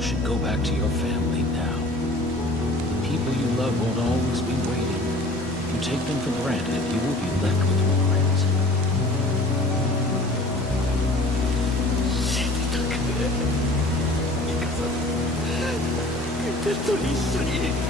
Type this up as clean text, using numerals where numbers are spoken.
You should go back to your family now. The people you love won't always be waiting. If you take them for granted, you will be left with regrets. 死にたくねえ。ミカサと一緒に